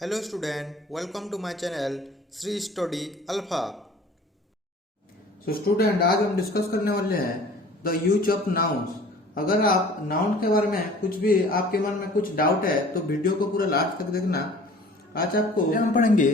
Hello student, welcome to my channel Sri Study Alpha. Student आज हम discuss करने वाले हैं द यूज ऑफ नाउन्स। अगर आप नाउन के बारे में कुछ भी आपके मन में कुछ डाउट है तो वीडियो को पूरा लास्ट तक देखना। आज आपको हम पढ़ेंगे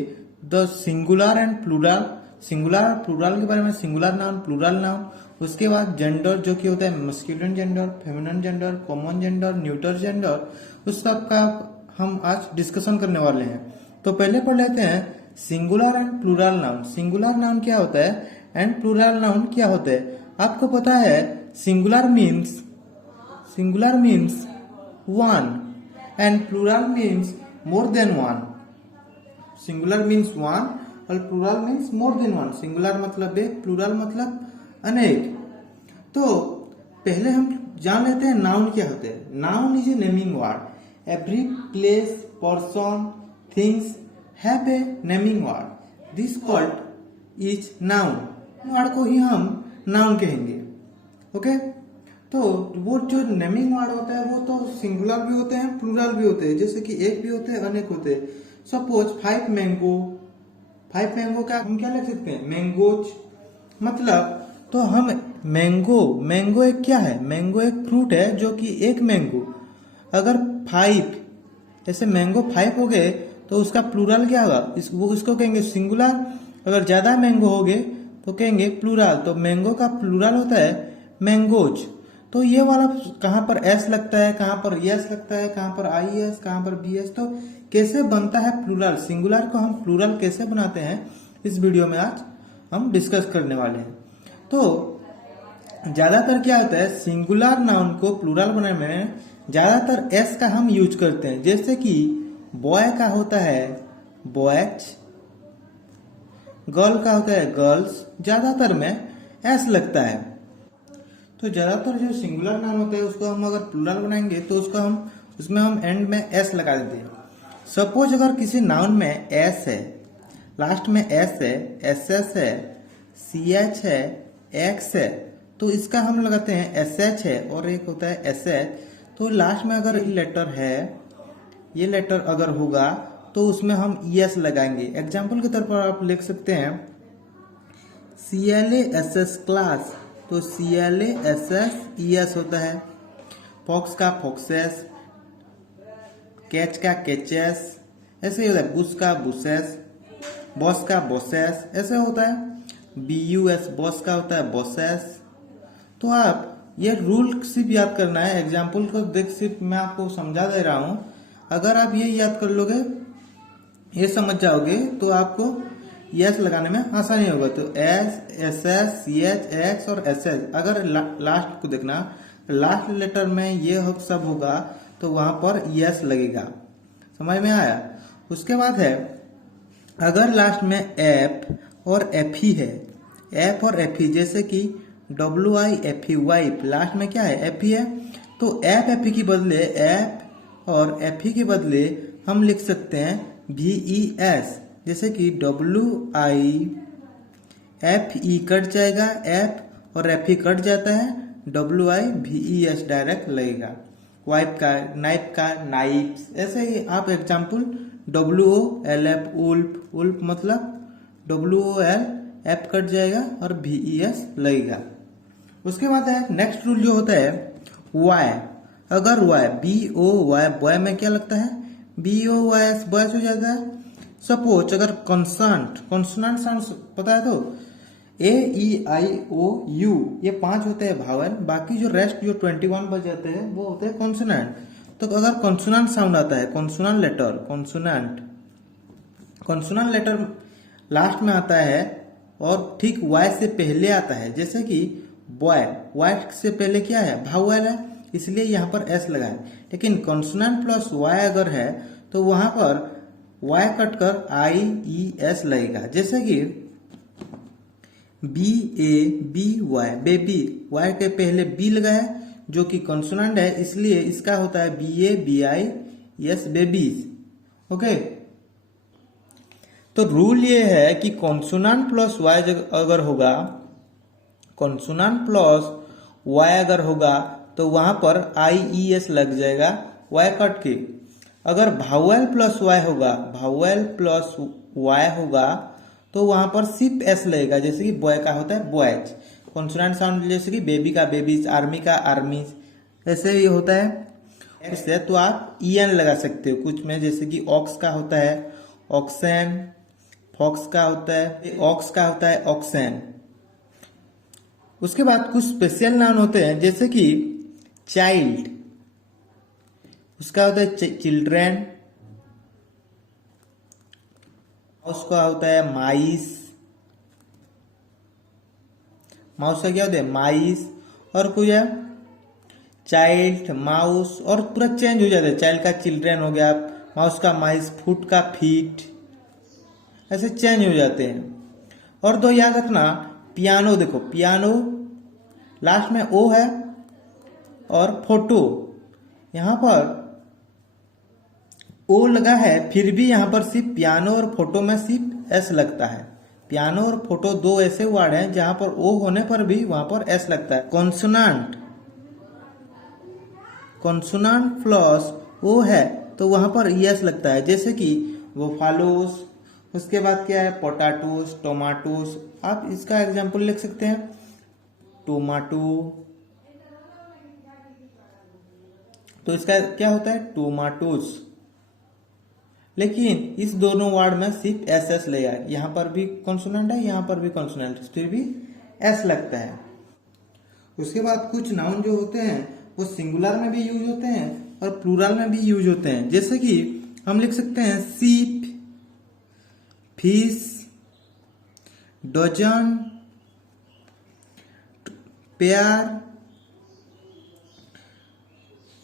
the singular and plural. Singular और प्लूरल के बारे में, सिंगुलर नाउन, प्लूरल नाउन। उसके बाद जेंडर जो कि होता है masculine gender, feminine gender, common gender, neuter gender, उस सब का हम आज डिस्कशन करने वाले हैं। तो पहले पढ़ लेते हैं singular and plural noun. Singular noun क्या होता है एंड प्लूरल नाउन क्या होते हैं? आपको पता है singular means one and plural means more than one. Singular means one और plural means more than one. Singular मतलब एक, प्लूरल मतलब अनेक। तो पहले हम जान लेते हैं नाउन क्या होते हैं। Noun is a naming word. Every place, person, things have a naming word. This called is noun. Word को ही हम नाउन कहेंगे। ओके, तो वो जो नेमिंग वर्ड होता है वो तो सिंगुलर भी होते हैं, प्लूरल भी होते हैं। जैसे कि एक भी होते हैं, अनेक होते हैं। सपोज 5 मैंगो का हम क्या लिख सकते हैं? मैंगोज। मतलब तो हम मैंगो एक क्या है? मैंगो एक फ्रूट है जो कि एक मैंगो। अगर 5 ऐसे मैंगो 5 हो गए तो उसका प्लूरल क्या होगा? इसको कहेंगे सिंगुलर। अगर ज्यादा मैंगो हो गए तो कहेंगे प्लूरल। तो मैंगो का प्लूरल होता है मैंगोज। तो ये वाला कहाँ पर एस लगता है, कहाँ पर यस लगता है, कहाँ पर आई एस, कहाँ पर बी एस। तो कैसे बनता है प्लूरल? सिंगुलर को हम प्लूरल कैसे बनाते हैं इस वीडियो में आज हम डिस्कस करने वाले हैं। तो ज्यादातर क्या होता है, सिंगुलर नाउन को प्लूरल बनाने में ज्यादातर एस का हम यूज करते हैं। जैसे कि बॉय का होता है बॉयज, गर्ल का होता है गर्ल्स। ज्यादातर में एस लगता है। तो ज्यादातर जो सिंगुलर नाउन होता है उसको हम अगर प्लूरल बनाएंगे तो उसमें हम एंड में एस लगा देते हैं। सपोज अगर किसी नाउन में एस है, लास्ट में एस है, एस एस है, सी एच है, एक्स है, तो इसका हम लगाते हैं एस एच है और एक होता है एस एच। तो लास्ट में अगर लेटर है, ये लेटर अगर होगा तो उसमें हम एस लगाएंगे। एग्जाम्पल के तौर पर आप लिख सकते हैं CLASS क्लास। तो CLASS ES होता है। फॉक्स का फॉक्सेस, कैच का कैचेस, ऐसे ही होता है। बुश का बुसेस, बॉस का बॉसेस, ऐसे होता है। BUS बॉस का होता है बॉसेस। तो आप ये रूल सिर्फ याद करना है। एग्जाम्पल को देख सिर्फ मैं आपको समझा दे रहा हूं। अगर आप ये याद कर लोगे, ये समझ जाओगे तो आपको यस लगाने में आसानी होगा। तो S, S S, C H, X और एस एस। अगर लास्ट को देखना, लास्ट लेटर में ये सब होगा तो वहां पर यस लगेगा। समझ में आया? उसके बाद है अगर लास्ट में एफ और एफ ही है, एफ और एफ ही, जैसे कि WIFE वाइफ, लास्ट में क्या है? एफ ही है। तो एफ के बदले, एफ और एफ ही के बदले हम लिख सकते हैं VES। जैसे कि WIFE कट जाएगा, एफ और एफ ही कट जाता है, WIVES डायरेक्ट लगेगा। वाइफ का, नाइफ का नाइफ्स। ऐसे ही आप एग्जाम्पल WOLF उल्फ, उल्फ मतलब WOL, एफ कट जाएगा और VES लगेगा। उसके बाद है नेक्स्ट रूल जो होता है वाई। अगर वाई BOY, बॉय में क्या लगता है? BOYS बॉयस हो जाता है। सपोज अगर कॉन्सोनेंट साउंड पता है तो AEIOU, ये 5 होते हैं भावल। बाकी जो रेस्ट जो 21 बच जाते हैं वो होते हैं कॉन्सोनेंट। तो अगर कॉन्सोनेंट साउंड आता है, कॉन्सोनेंट लेटर लास्ट में आता है और ठीक वाई से पहले आता है। जैसे कि बॉय, वाई से पहले क्या है? भावल है, इसलिए यहाँ पर एस लगा है। लेकिन कॉन्सोनेंट प्लस वाई अगर है तो वहां पर वाई कटकर IES लगेगा। जैसे कि BABY, बेबी, वाई के पहले बी लगा है जो कि कॉन्सोनेंट है, इसलिए इसका होता है BABIS, बेबीज। ओके, तो रूल ये है कि कॉन्सोनेंट प्लस वाई अगर होगा, कॉन्सोनेंट प्लस वाई अगर होगा तो वहां पर IES लग जाएगा वाई कट के। अगर भावेल प्लस वाई होगा, भावेल प्लस वाई होगा तो वहां पर सिर्फ एस लगेगा, जैसे कि बॉय का होता है बॉयज, कॉन्सोनेंट साउंड जैसे कि बेबी का बेबीज, आर्मी का आर्मीज, ऐसे ही होता है। इससे तो आप ईएन लगा सकते हो कुछ में, जैसे कि ऑक्स का होता है ऑक्सेन, फॉक्स का होता है ऑक्स का होता है ऑक्सेन। उसके बाद कुछ स्पेशल नाउन होते हैं, जैसे कि चाइल्ड, उसका होता है चिल्ड्रेन, उसका होता है माइस, माउस का क्या होता है माइस, और कुछ है चाइल्ड, माउस, और पूरा चेंज हो जाता है, चाइल्ड का चिल्ड्रेन हो गया, माउस का माइस, फुट का फीट, ऐसे चेंज हो जाते हैं। और दो याद रखना, पियानो, देखो पियानो लास्ट में ओ है, और फोटो यहां पर ओ लगा है, फिर भी यहां पर सिर्फ पियानो और फोटो में सिर्फ एस लगता है। पियानो और फोटो दो ऐसे वर्ड हैं जहां पर ओ होने पर भी वहां पर एस लगता है। कॉन्सोनेंट, कॉन्सोनेंट प्लस ओ है तो वहां पर एस लगता है, जैसे कि वो फालोस, उसके बाद क्या है पोटैटोस, टोमाटोस। आप इसका एग्जांपल लिख सकते हैं टोमाटो, तो इसका क्या होता है टोमाटोस। लेकिन इस दोनों वर्ड में सिर्फ एस एस लगेगा, यहां पर भी कॉन्सोनेंट है, यहां पर भी कॉन्सोनेंट, फिर भी एस लगता है। उसके बाद कुछ नाउन जो होते हैं वो सिंगुलर में भी यूज होते हैं और प्लूरल में भी यूज होते हैं, जैसे कि हम लिख सकते हैं सीप, फिश, डजन, पेयर।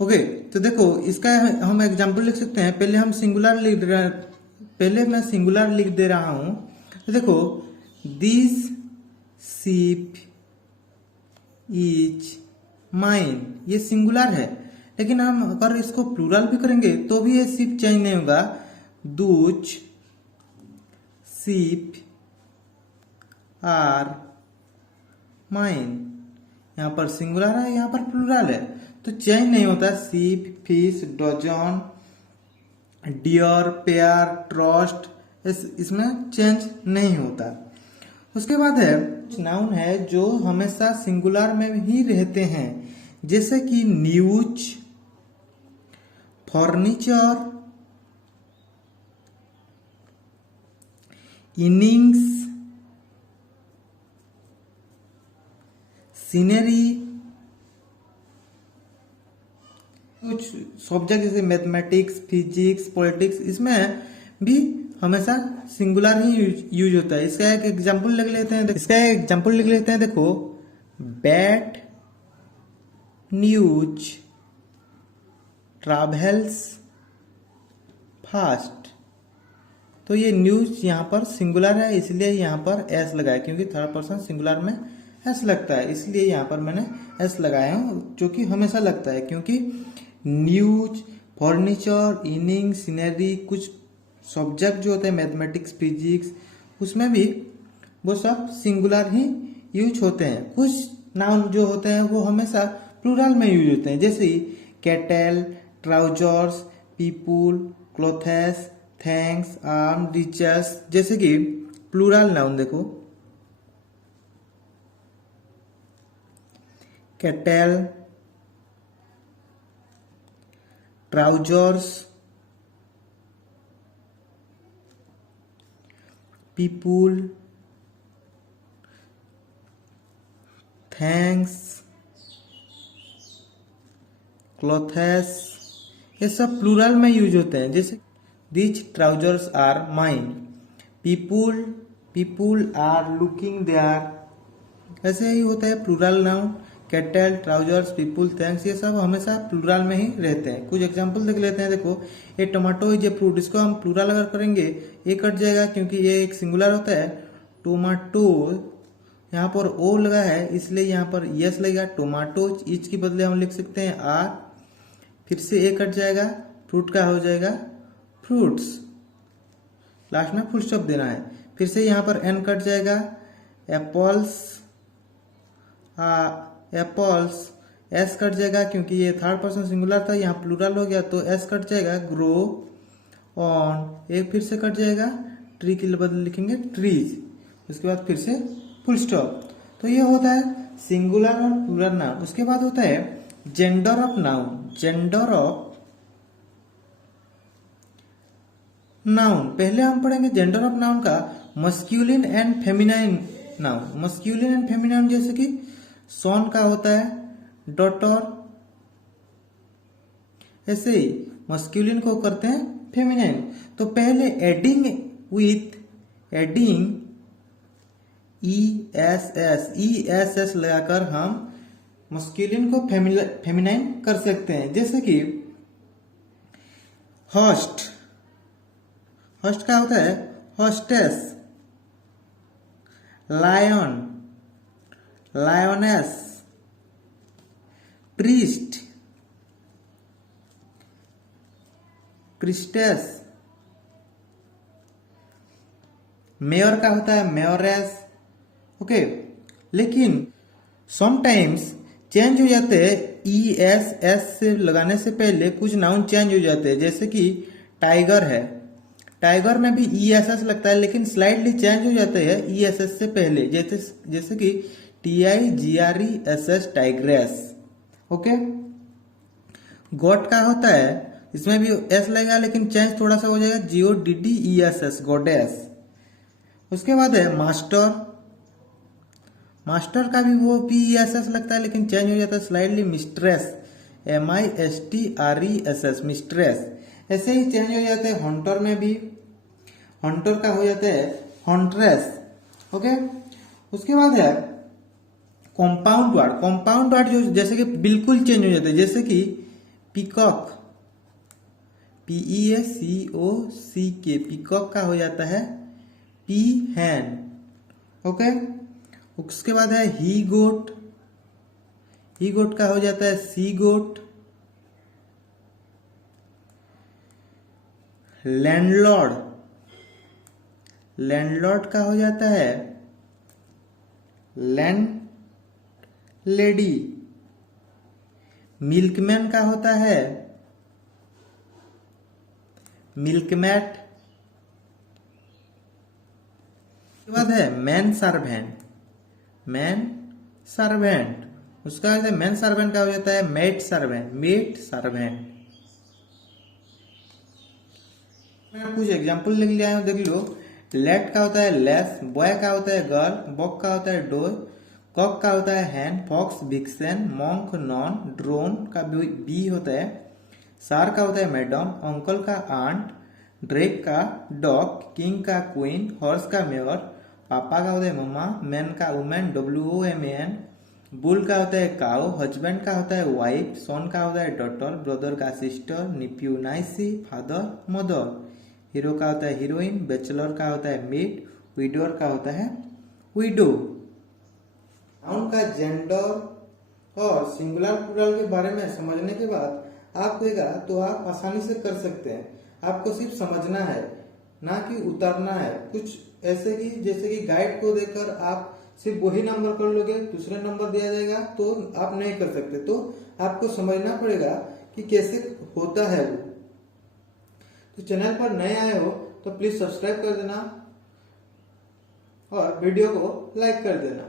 ओके, तो देखो इसका हम एग्जांपल लिख सकते हैं। पहले हम सिंगुलर लिख रहे हैं, पहले मैं सिंगुलर लिख दे रहा हूं, तो देखो दिस शिप इज माइन, ये सिंगुलर है, लेकिन हम अगर इसको प्लूरल भी करेंगे तो भी ये शिप चेंज नहीं होगा। दूज शिप आर माइन, यहां पर सिंगुलर है, यहां पर प्लूरल है, तो चेंज नहीं होता। Sheep, fish, dozen, deer, pair, trust, इसमें चेंज नहीं होता। उसके बाद है नाउन है जो हमेशा सिंगुलर में ही रहते हैं, जैसे कि न्यूज, फर्नीचर, इनिंग्स, सीनरी। कुछ सब्जेक्ट जैसे मैथमेटिक्स, फिजिक्स, पॉलिटिक्स, इसमें भी हमेशा सिंगुलर ही यूज होता है। इसका एक एग्जांपल लिख लेते हैं, देखो बैड न्यूज ट्रैवल्स फास्ट, तो ये न्यूज यहाँ पर सिंगुलर है, इसलिए यहाँ पर एस लगाया, क्योंकि थर्ड पर्सन सिंगुलर में एस लगता है, इसलिए यहाँ पर मैंने एस लगाया हूँ, जो कि हमेशा लगता है, क्योंकि न्यूज, फर्नीचर, इनिंग, सीनरी, कुछ सब्जेक्ट जो होते हैं मैथमेटिक्स, फिजिक्स, उसमें भी वो सब सिंगुलर ही यूज होते हैं। कुछ नाउन जो होते हैं वो हमेशा प्लूरल में यूज होते हैं, जैसे cattle, trousers, people, clothes, thanks, arm, riches, जैसे कि प्लूरल नाउन देखो cattle, trousers, people, thanks, clothes, ये सब प्लूरल में यूज होते हैं। जैसे this trousers are mine, people are looking there, ऐसे ही होता है plural noun. Cattle, trousers, people, thanks, ये सब हमेशा प्लूरल में ही रहते हैं। कुछ एग्जांपल देख लेते हैं। देखो ये टोमेटो इज ए फ्रूट, इसको हम प्लूरल अगर करेंगे ये कट जाएगा, क्योंकि ये एक सिंगुलर होता है। टोमेटो, यहाँ पर ओ लगा है इसलिए यहाँ पर यस लगेगा। टोमेटोज, इज के बदले हम लिख सकते हैं आर, फिर से ए कट जाएगा, फ्रूट का हो जाएगा फ्रूट्स, लास्ट में फुल स्टॉप देना है। फिर से यहाँ पर एन कट जाएगा, एप्पल्स, एप्पल्स, एस कट जाएगा क्योंकि ये थर्ड पर्सन सिंगुलर था, यहाँ प्लूरल हो गया तो एस कट जाएगा। ग्रो ऑन, एक फिर से कट जाएगा, ट्री के बदले लिखेंगे ट्रीज, उसके बाद फिर से फुल स्टॉप। तो ये होता है सिंगुलर और प्लूरल नाउन। उसके बाद होता है gender of noun. Gender of noun, पहले हम पढ़ेंगे जेंडर ऑफ नाउन का masculine and feminine noun. Masculine and feminine जैसे कि सॉन का होता है डॉटर, ऐसे ही मस्क्यूलिन को करते हैं फेमिनाइन। तो पहले एडिंग ई एस एस लगाकर हम मस्क्यूलिन को फेमिनाइन कर सकते हैं। जैसे कि हॉस्ट, हॉस्ट का होता है hostess, lion, lioness, priest, priestess. Mayor का होता है मेयरेस। ओके, लेकिन समटाइम्स चेंज हो जाते हैं, ई एस एस से लगाने से पहले कुछ नाउन चेंज हो जाते हैं। जैसे कि टाइगर है, टाइगर में भी ई एस एस लगता है लेकिन स्लाइटली चेंज हो जाते हैं ई एस एस से पहले। जैसे कि TIGRESS टाइग्रेस। ओके, गॉड का होता है, इसमें भी एस लगेगा लेकिन चेंज थोड़ा सा हो जाएगा, GODDESS गॉडेस। उसके बाद है मास्टर, मास्टर का भी वो PESS लगता है लेकिन चेंज हो जाता है स्लाइटली, मिस्ट्रेस, MISTRESS मिस्ट्रेस। ऐसे ही चेंज हो जाते हैं हंटर में भी, हंटर का हो जाता है हंट्रेस। ओके, उसके बाद है कंपाउंड वर्ड। कंपाउंड वर्ड जो जैसे कि बिल्कुल चेंज हो जाते हैं, जैसे कि पीकॉक, PEACOCK, पीकॉक का हो जाता है पीहैन। ओके, उसके बाद है ही गोट, ही गोट का हो जाता है सी गोट। लैंडलॉर्ड, लैंडलॉर्ड का हो जाता है लैंड लेडी। मिल्कमैन का होता है मिल्कमैट। उसके बाद है मैन सर्वेंट, मैन सर्वेंट, उसका मैन सर्वेंट का हो जाता है मेड सर्वेंट, मेड सर्वेंट। मैं कुछ एग्जांपल लिख लिया हूं, देख लो। लेट का होता है लेस, बॉय का होता है गर्ल, बॉक का होता है डॉय, कॉक का होता है hen, fox vixen, monk nun, drone का बी होता है, सार का होता है मैडम, अंकल का आंट, ड्रेक का डॉग, किंग का क्वीन, हॉर्स का मेयर, पापा का होता है मम्मा, मैन का वुमेन, WOMAN, बुल का होता है काउ, हस्बैंड का होता है वाइफ, सन का होता है डॉटर, ब्रदर का सिस्टर, निप्यू नाइसी, फादर मदर, हीरो का होता है हीरोइन, बैचलर का होता है मेड, विडोर का होता है विडो। नाउन का जेंडर और सिंगुलर प्लूरल के बारे में समझने के बाद आप देगा तो आप आसानी से कर सकते हैं। आपको सिर्फ समझना है, ना कि उतारना है। कुछ ऐसे कि जैसे कि गाइड को देखकर आप सिर्फ वही नंबर कर लोगे, दूसरे नंबर दिया जाएगा तो आप नहीं कर सकते। तो आपको समझना पड़ेगा कि कैसे होता है वो। तो चैनल पर नए आए हो तो प्लीज सब्सक्राइब कर देना और वीडियो को लाइक कर देना।